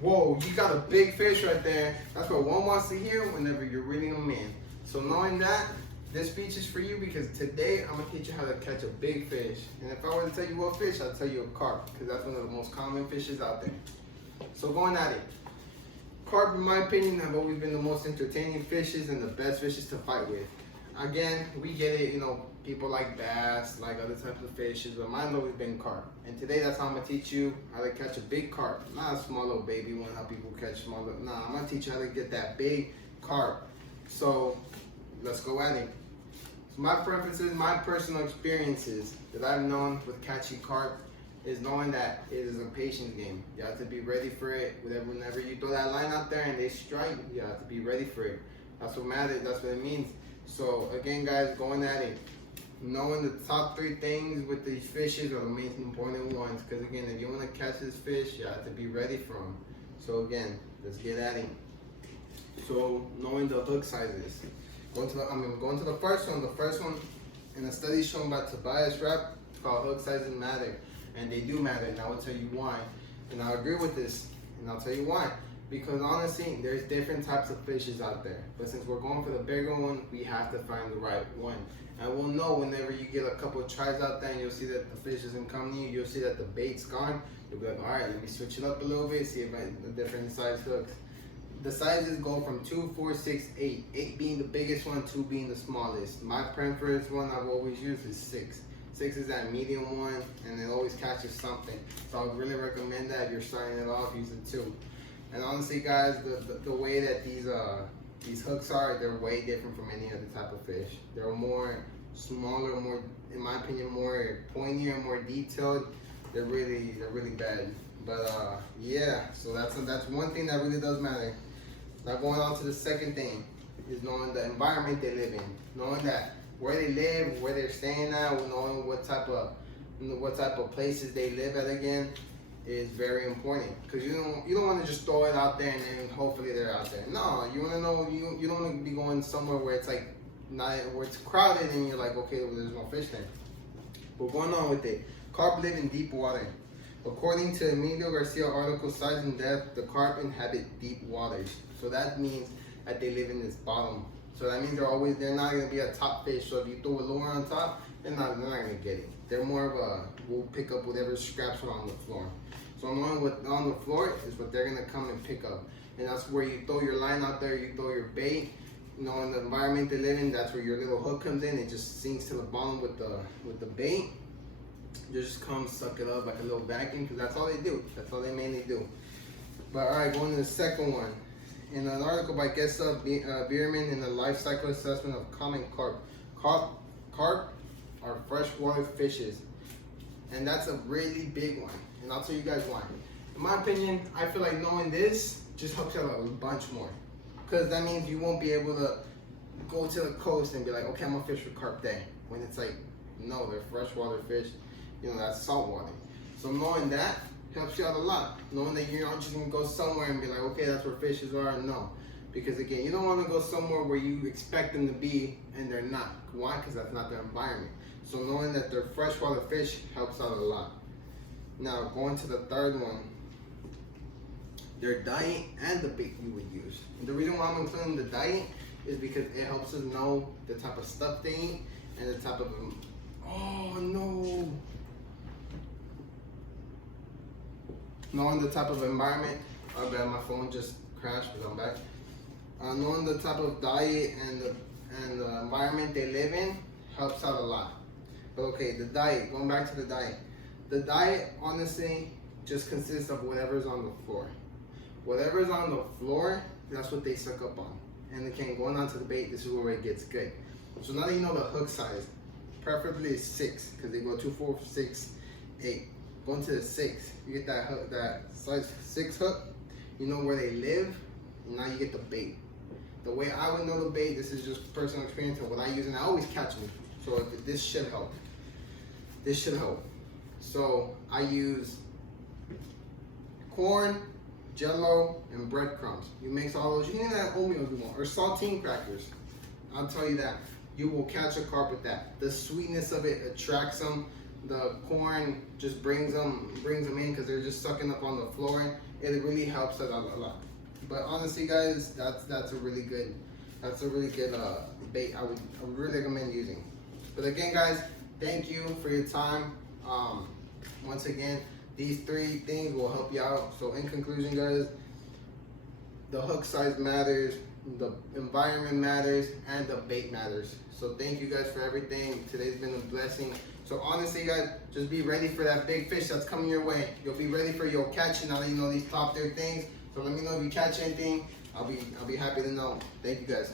Whoa, you got a big fish right there. That's what one wants to hear whenever you're reeling them in. So knowing that, this speech is for you because today I'm gonna teach you how to catch a big fish. And if I were to tell you what fish, I'd tell you a carp because that's one of the most common fishes out there. So going at it. Carp, in my opinion, have always been the most entertaining fishes and the best fishes to fight with. Again, we get it, people like bass, like other types of fishes, but mine's always been carp. And today, that's how I'm gonna teach you how to catch a big carp. Not a small little baby one, how people catch small little, nah, I'm gonna teach you how to get that big carp. So, let's go at it. So my preferences, my personal experiences that I've known with catching carp is knowing that it is a patience game. You have to be ready for it. Whenever you throw that line out there and they strike, you have to be ready for it. That's what matters, that's what it means. So again, guys, going at it, knowing the top 3 things with these fishes are the most important ones. Because again, if you want to catch this fish, you have to be ready for them. So again, let's get at it. So knowing the hook sizes. Going to the first one. The first one in a study shown by Tobias Rapp called Hook Sizes Matter. And they do matter, and I will tell you why. And I agree with this, and I'll tell you why. Because honestly, there's different types of fishes out there. But since we're going for the bigger one, we have to find the right one. And we'll know whenever you get a couple of tries out there and you'll see that the fish isn't coming to you, you'll see that the bait's gone. You'll be like, all right, let me switch it up a little bit, see if I the different size hooks. The sizes go from 2, 4, 6, 8. 8 being the biggest one, 2 being the smallest. My preference one I've always used is 6. 6 is that medium one, and it always catches something. So I would really recommend that if you're starting it off, use a 2. And honestly, guys, the way that these hooks are, they're way different from any other type of fish. They're more smaller, more, in my opinion, more pointier, more detailed. They're really bad. But yeah, so that's one thing that really does matter. Now going on to the second thing is knowing the environment they live in, knowing that where they live, where they're staying at, knowing what type of places they live at again is very important. Because you don't want to just throw it out there and then hopefully they're out there. No, you want to know, you don't want to be going somewhere where it's like where it's crowded and you're like, okay, well, there's no fish there. But going on with it, carp live in deep water. According to Emilio Garcia article, Size and Depth, the carp inhabit deep waters. So that means that they live in this bottom. So that means they're not gonna be a top fish. So if you throw a lure on top, they're not gonna get it. They're more of a, we'll pick up whatever scraps are on the floor. So knowing what on the floor is what they're gonna come and pick up. And that's where you throw your line out there, you throw your bait. Knowing the environment they live in, that's where your little hook comes in. It just sinks to the bottom with the bait. You just come suck it up like a little vacuum, because that's all they do. That's all they mainly do. But all right, going to the second one. In an article by Gessa Bierman in the life cycle assessment of common carp. Carp are freshwater fishes, and that's a really big one. And I'll tell you guys why. In my opinion, I feel like knowing this just helps you out a bunch more, because that means you won't be able to go to the coast and be like, okay, I'm gonna fish for carp day. When it's like, no, they're freshwater fish. That's salt water. So knowing that helps you out a lot. Knowing that you're not just gonna go somewhere and be like, okay, that's where fishes are. No, because again, you don't want to go somewhere where you expect them to be and they're not. Why? Because that's not their environment. So knowing that they're freshwater fish helps out a lot. Now going to the third one, their diet and the bait you would use. And the reason why I'm including the diet is because it helps us know the type of stuff they eat and the type of, oh no. Knowing the type of environment, oh bad, my phone just crashed, but I'm back. Knowing the type of diet and the environment they live in helps out a lot. But okay, the diet, going back to the diet. The diet, honestly, just consists of whatever's on the floor. Whatever's on the floor, that's what they suck up on. And again, going on to the bait, this is where it gets good. So now that you know the hook size, preferably 6, because they go 2, 4, 6, 8. Going to the 6, you get that hook, that size 6 hook. You know where they live, and now you get the bait. The way I would know the bait, this is just personal experience and what I use, and I always catch them. So this should help. This should help. So I use corn, Jello, and breadcrumbs. You mix all those. You can add oatmeal if you want, or saltine crackers. I'll tell you that. You will catch a carp with that. The sweetness of it attracts them. The corn just brings them in because they're just sucking up on the floor. it really helps us out a lot. But honestly, guys, that's a really good bait. I would really recommend using. But again, guys, thank you for your time. Once again, these 3 things will help you out. So in conclusion, guys, the hook size matters, the environment matters, and the bait matters. So thank you guys for everything. Today's been a blessing. So honestly, guys, just be ready for that big fish that's coming your way. You'll be ready for your catch now that you know these top 3 things. So let me know if you catch anything. I'll be happy to know. Thank you guys.